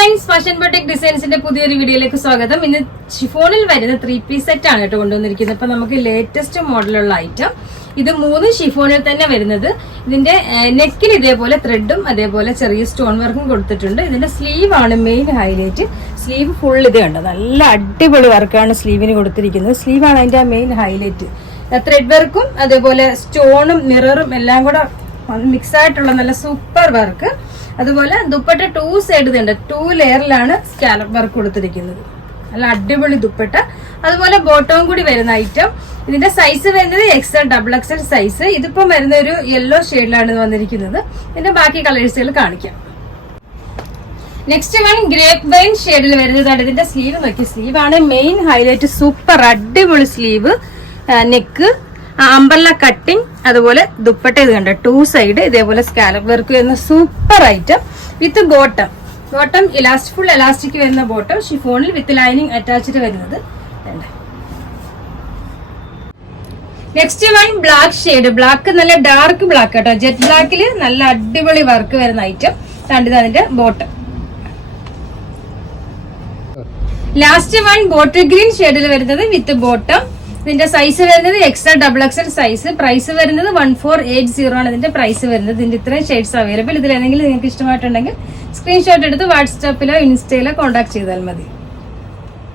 Friends fashion boutique ഡിസൈൻസിന്റെ പുതിയൊരു വീഡിയോയിലേക്ക് സ്വാഗതം. ഇന്ന് ഷിഫോണിൽ വരുന്ന ത്രീ പീസ് സെറ്റ് ആണ് കേട്ടോ കൊണ്ടുവന്നിരിക്കുന്നത്. അപ്പൊ നമുക്ക് ലേറ്റസ്റ്റ് മോഡലുള്ള ഐറ്റം ഇത് മൂന്ന് ഷിഫോണിൽ തന്നെ വരുന്നത്. ഇതിന്റെ നെക്കിൽ ഇതേപോലെ ത്രെഡും അതേപോലെ ചെറിയ സ്റ്റോൺ വർക്കും കൊടുത്തിട്ടുണ്ട്. ഇതിന്റെ സ്ലീവ് ആണ് മെയിൻ ഹൈലൈറ്റ് സ്ലീവ് ഫുൾ ഇത് കണ്ടോ? നല്ല അടിപൊളി വർക്കാണ് സ്ലീവിന് കൊടുത്തിരിക്കുന്നത്. സ്ലീവ് ആണ് അതിന്റെ മെയിൻ ഹൈലൈറ്റ് ത്രെഡ് വർക്കും അതേപോലെ സ്റ്റോണും മിററും എല്ലാം കൂടെ മിക്സ് ആയിട്ടുള്ള നല്ല സൂപ്പർ വർക്ക് അതുപോലെ ദുപ്പട്ട ടു സൈഡ് ഉണ്ട്. ടു ലെയറിലാണ് സ്കാലപ്പ് വർക്ക് കൊടുത്തിരിക്കുന്നത്. നല്ല അടിപൊളി ദുപ്പട്ട. അതുപോലെ ബോട്ടവും കൂടി വരുന്ന ഐറ്റം ഇതിന്റെ സൈസ് വരുന്നത് എക്സൽ ഡബിൾ എക്സൽ സൈസ് ഇതിപ്പം വരുന്ന ഒരു യെല്ലോ ഷെയ്ഡിലാണ് വന്നിരിക്കുന്നത്. ഇതിന്റെ ബാക്കി കളേഴ്സുകൾ കാണിക്കാം. നെക്സ്റ്റ് വൺ ഗ്രേപ്പ് വൈൻ ഷെയ്ഡിൽ വരുന്നതാണ് ഇതിന്റെ സ്ലീവ് നോക്കി. സ്ലീവ് ആണ് മെയിൻ ഹൈലൈറ്റ് സൂപ്പർ അടിപൊളി സ്ലീവ് നെക്ക് അമ്പല്ല കട്ടിങ് അതുപോലെ ദുപ്പട്ട ഇത് കണ്ട? ടു സൈഡ് ഇതേപോലെ സ്കാലപ്പ് വർക്ക് വരുന്ന super item with bottom bottom elastic full elastic വരുന്ന ബോട്ടം ഷിഫോണിൽ വിത്ത് ലൈനിങ് അറ്റാച്ച്ഡ് വരുന്നത് next one black shade black നല്ല ഡാർക്ക് ബ്ലാക്ക് കേട്ടോ. ജെറ്റ് ബ്ലാക്കിൽ നല്ല അടിപൊളി വർക്ക് വരുന്ന ഐറ്റം കണ്ടത് അതിന്റെ bottom last one bottle green ഷെയ്ഡിൽ വരുന്നത് വിത്ത് ബോട്ടം ഇതിന്റെ സൈസ് വരുന്നത് extra double XL size price വരുന്നത് വൺ ഫോർ എയ്റ്റ് സീറോ ആണ് ഇതിന്റെ പ്രൈസ് വരുന്നത്. ഇതിന്റെ ഇത്രയും ഷെയ്ഡ്സ് അവൈലബിൾ ഇതിൽ ഏതെങ്കിലും നിങ്ങൾക്ക് ഇഷ്ടമായിട്ടുണ്ടെങ്കിൽ സ്ക്രീൻഷോട്ട് എടുത്ത് വാട്സാപ്പിലോ ഇൻസ്റ്റയിലോ കോൺടാക്ട് ചെയ്താൽ മതി.